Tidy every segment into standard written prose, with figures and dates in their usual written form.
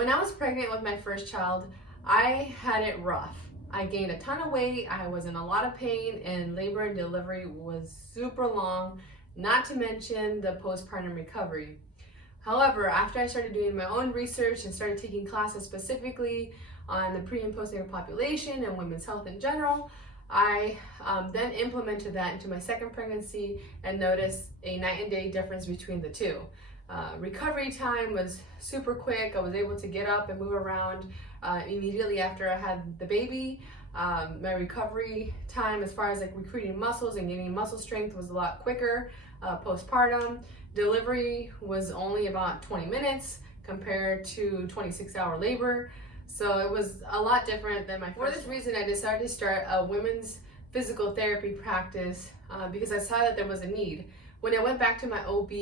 When I was pregnant with my first child, I had it rough. I gained a ton of weight, I was in a lot of pain, and labor and delivery was super long, not to mention the postpartum recovery. However, after I started doing my own research and started taking classes specifically on the pre and postnatal population and women's health in general, I then implemented that into my second pregnancy and noticed a night and day difference between the two. Recovery time was super quick. I was able to get up and move around immediately after I had the baby. My recovery time as far as like recruiting muscles and gaining muscle strength was a lot quicker postpartum. Delivery was only about 20 minutes compared to 26-hour labor. So it was a lot different than my first. For this reason, I decided to start a women's physical therapy practice because I saw that there was a need. When I went back to my OB,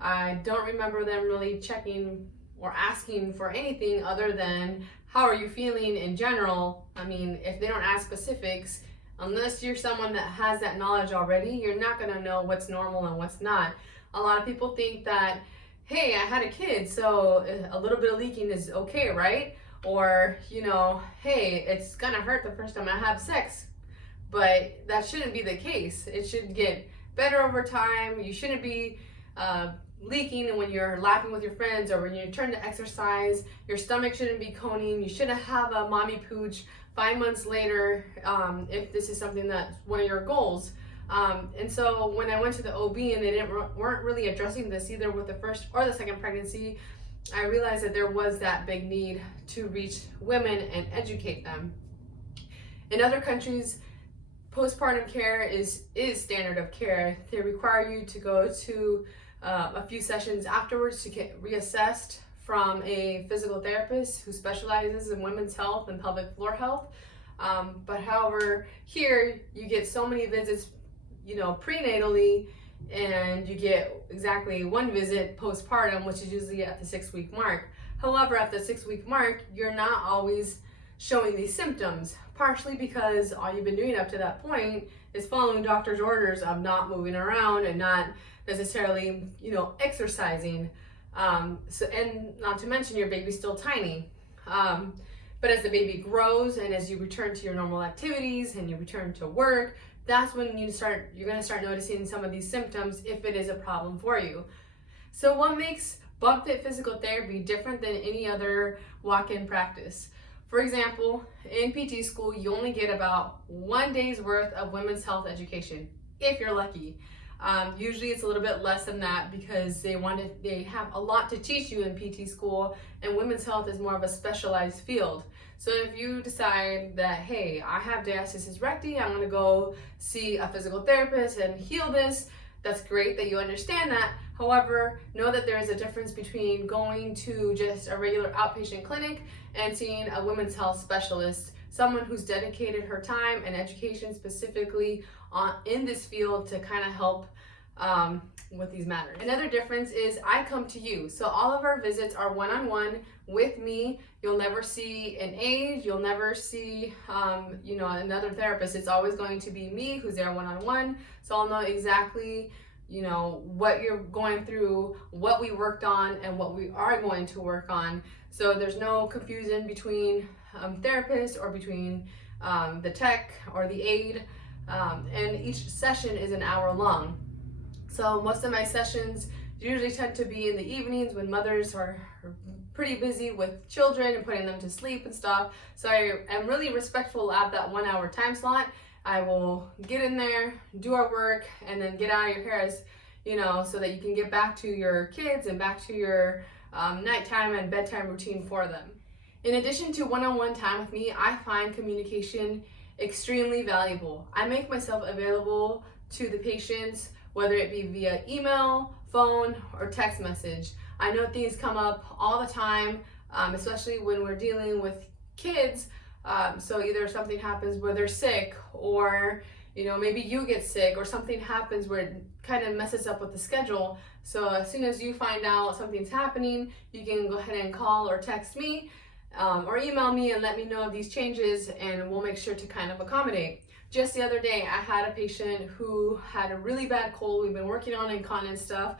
I don't remember them really checking or asking for anything other than how are you feeling in general. I mean, if they don't ask specifics, unless you're someone that has that knowledge already, you're not going to know what's normal and what's not. A lot of people think that, hey, I had a kid, so a little bit of leaking is okay, right? Or, you know, hey, it's going to hurt the first time I have sex. But that shouldn't be the case. It should get better over time. You shouldn't be leaking when you're laughing with your friends or when you turn to exercise. Your stomach shouldn't be coning. You shouldn't have a mommy pooch 5 months later if this is something that's one of your goals. And so when I went to the OB and they weren't really addressing this either with the first or the second pregnancy, I realized that there was that big need to reach women and educate them. In other countries, postpartum care is standard of care. They require you to go to a few sessions afterwards to get reassessed from a physical therapist who specializes in women's health and pelvic floor health. But however, here you get so many visits, you know, prenatally, and you get exactly one visit postpartum, which is usually at the 6-week mark. However, at the 6-week mark, you're not always showing these symptoms, partially because all you've been doing up to that point is following doctor's orders of not moving around and not necessarily, you know, exercising. And not to mention your baby's still tiny. But as the baby grows and as you return to your normal activities and you return to work, that's when you're going to start noticing some of these symptoms if it is a problem for you. So what makes Bump Fit Physical Therapy different than any other walk-in practice? For example, in PT school, you only get about 1 day's worth of women's health education, if you're lucky. Usually it's a little bit less than that because they have a lot to teach you in PT school, and women's health is more of a specialized field. So if you decide that, hey, I have diastasis recti, I'm going to go see a physical therapist and heal this, that's great that you understand that. However, know that there is a difference between going to just a regular outpatient clinic and seeing a women's health specialist, someone who's dedicated her time and education specifically in this field to kind of help with these matters. Another difference is I come to you. So all of our visits are one-on-one with me. You'll never see an aide. You'll never see, you know, another therapist. It's always going to be me who's there one-on-one. So I'll know exactly, you know, what you're going through, what we worked on, and what we are going to work on. So there's no confusion between therapists or between the tech or the aide. And each session is an hour long. So most of my sessions usually tend to be in the evenings when mothers are pretty busy with children and putting them to sleep and stuff. So I am really respectful of that 1 hour time slot. I will get in there, do our work, and then get out of your hair, as you know, so that you can get back to your kids and back to your nighttime and bedtime routine for them. In addition to one-on-one time with me, I find communication extremely valuable. I make myself available to the patients, whether it be via email, phone, or text message. I know things come up all the time, especially when we're dealing with kids. So either something happens where they're sick, or you know, maybe you get sick, or something happens where it kind of messes up with the schedule. So as soon as you find out something's happening, you can go ahead and call or text me or email me and let me know of these changes, and we'll make sure to kind of accommodate. Just the other day, I had a patient who had a really bad cold. We've been working on incontinence stuff,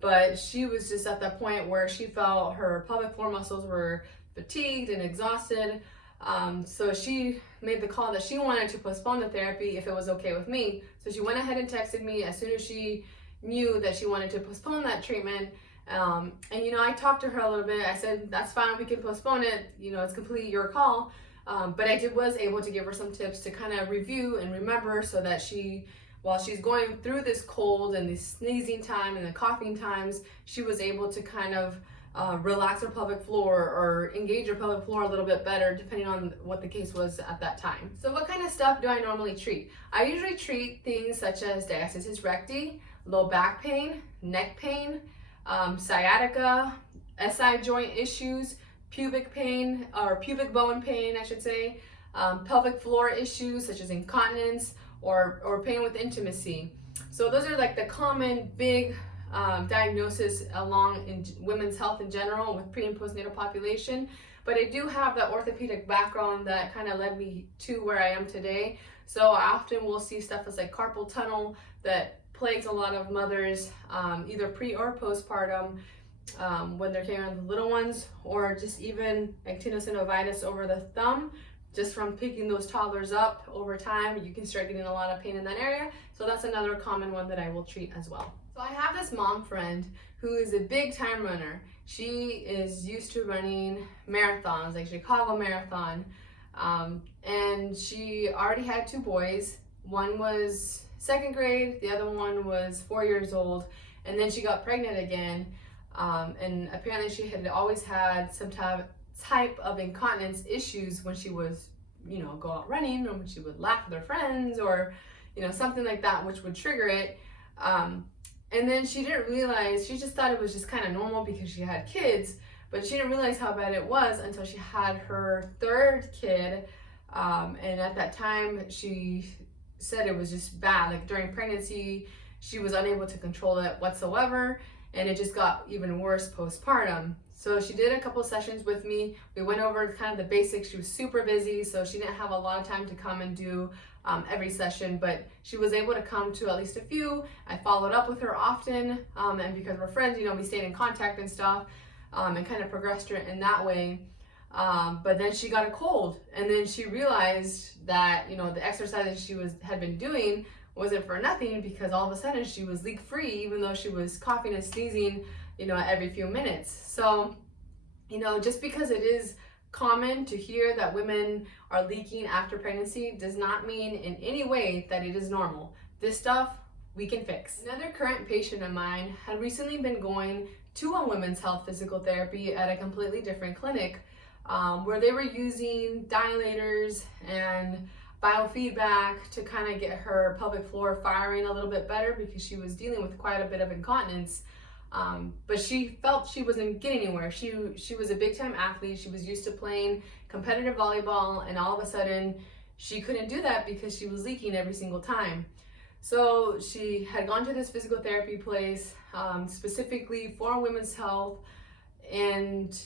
but she was just at that point where she felt her pelvic floor muscles were fatigued and exhausted. So she made the call that she wanted to postpone the therapy if it was okay with me. So she went ahead and texted me as soon as she knew that she wanted to postpone that treatment. And I talked to her a little bit. I said, that's fine, we can postpone it. It's completely your call. But I was able to give her some tips to kind of review and remember, so that while she's going through this cold and this sneezing time and the coughing times, she was able to kind of relax her pelvic floor or engage her pelvic floor a little bit better, depending on what the case was at that time. So what kind of stuff do I normally treat? I usually treat things such as diastasis recti, low back pain, neck pain, sciatica, SI joint issues, pubic pain, or pubic bone pain, I should say, pelvic floor issues such as incontinence or pain with intimacy. So those are like the common big diagnosis along in women's health in general with pre and postnatal population. But I do have that orthopedic background that kind of led me to where I am today. So I often will see stuff as like carpal tunnel that plagues a lot of mothers, either pre or postpartum, when they're carrying the little ones, or just even like tenosynovitis over the thumb. Just from picking those toddlers up over time, you can start getting a lot of pain in that area. So that's another common one that I will treat as well. So I have this mom friend who is a big time runner. She is used to running marathons, like Chicago Marathon. And she already had 2 boys. One was 2nd grade, the other one was 4 years old. And then she got pregnant again. And apparently she had always had some type of incontinence issues when she was, go out running, or when she would laugh with her friends, or, something like that, which would trigger it. And then she didn't realize, she just thought it was just kind of normal because she had kids, but she didn't realize how bad it was until she had her 3rd kid. And at that time, she said it was just bad. Like during pregnancy, she was unable to control it whatsoever, and it just got even worse postpartum. So she did a couple sessions with me. We went over kind of the basics. She was super busy, so she didn't have a lot of time to come and do every session, but she was able to come to at least a few. I followed up with her often, and because we're friends, we stayed in contact and stuff, and kind of progressed her in that way. But then she got a cold, and then she realized that, the exercises she had been doing wasn't for nothing, because all of a sudden she was leak free, even though she was coughing and sneezing, every few minutes. So, just because it is common to hear that women are leaking after pregnancy does not mean in any way that it is normal. This stuff we can fix. Another current patient of mine had recently been going to a women's health physical therapy at a completely different clinic, where they were using dilators and biofeedback to kind of get her pelvic floor firing a little bit better, because she was dealing with quite a bit of incontinence. But she felt she wasn't getting anywhere. She was a big time athlete. She was used to playing competitive volleyball, and all of a sudden she couldn't do that because she was leaking every single time. So she had gone to this physical therapy place, specifically for women's health, and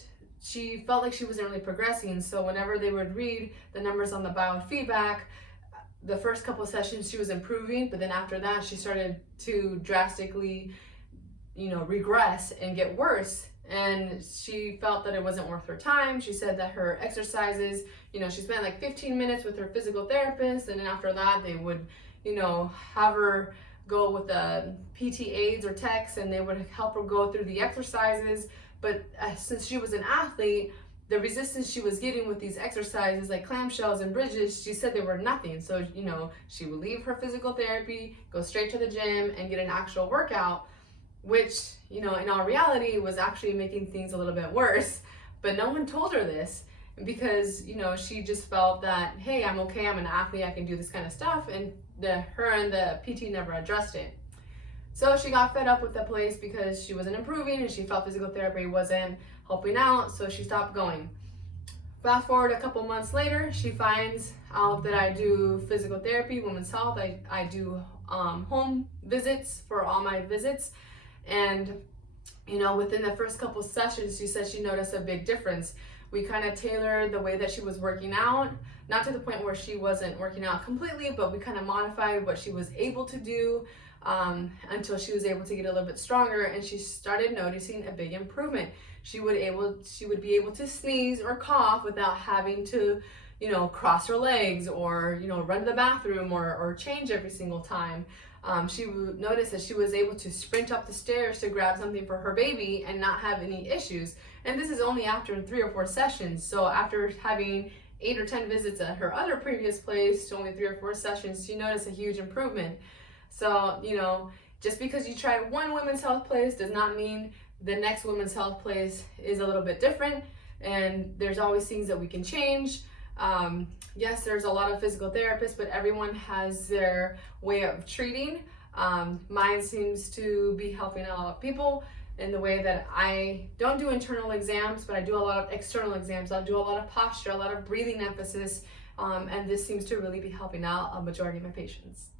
she felt like she wasn't really progressing. So whenever they would read the numbers on the biofeedback, the first couple of sessions she was improving, but then after that she started to drastically regress and get worse. And she felt that it wasn't worth her time. She said that her exercises, she spent like 15 minutes with her physical therapist, and then after that they would, have her go with the PT aides or techs, and they would help her go through the exercises. But since she was an athlete, the resistance she was getting with these exercises like clamshells and bridges, she said they were nothing. So, she would leave her physical therapy, go straight to the gym and get an actual workout, which, in all reality was actually making things a little bit worse. But no one told her this, because, she just felt that, hey, I'm okay, I'm an athlete, I can do this kind of stuff. And her and the PT never addressed it. So she got fed up with the place because she wasn't improving and she felt physical therapy wasn't helping out, so she stopped going. Fast forward a couple months later, she finds out that I do physical therapy, women's health. I do home visits for all my visits. And, within the first couple sessions, she said she noticed a big difference. We kind of tailored the way that she was working out, not to the point where she wasn't working out completely, but we kind of modified what she was able to do. until she was able to get a little bit stronger, and she started noticing a big improvement. She would be able to sneeze or cough without having to, cross her legs or, run to the bathroom or change every single time. She would notice that she was able to sprint up the stairs to grab something for her baby and not have any issues. And this is only after 3 or 4 sessions. So after having 8 or 10 visits at her other previous place to only 3 or 4 sessions, she noticed a huge improvement. So, just because you tried one women's health place does not mean the next women's health place is a little bit different. And there's always things that we can change. Yes, there's a lot of physical therapists, but everyone has their way of treating. Mine seems to be helping a lot of people in the way that I don't do internal exams, but I do a lot of external exams. I'll do a lot of posture, a lot of breathing emphasis, and this seems to really be helping out a majority of my patients.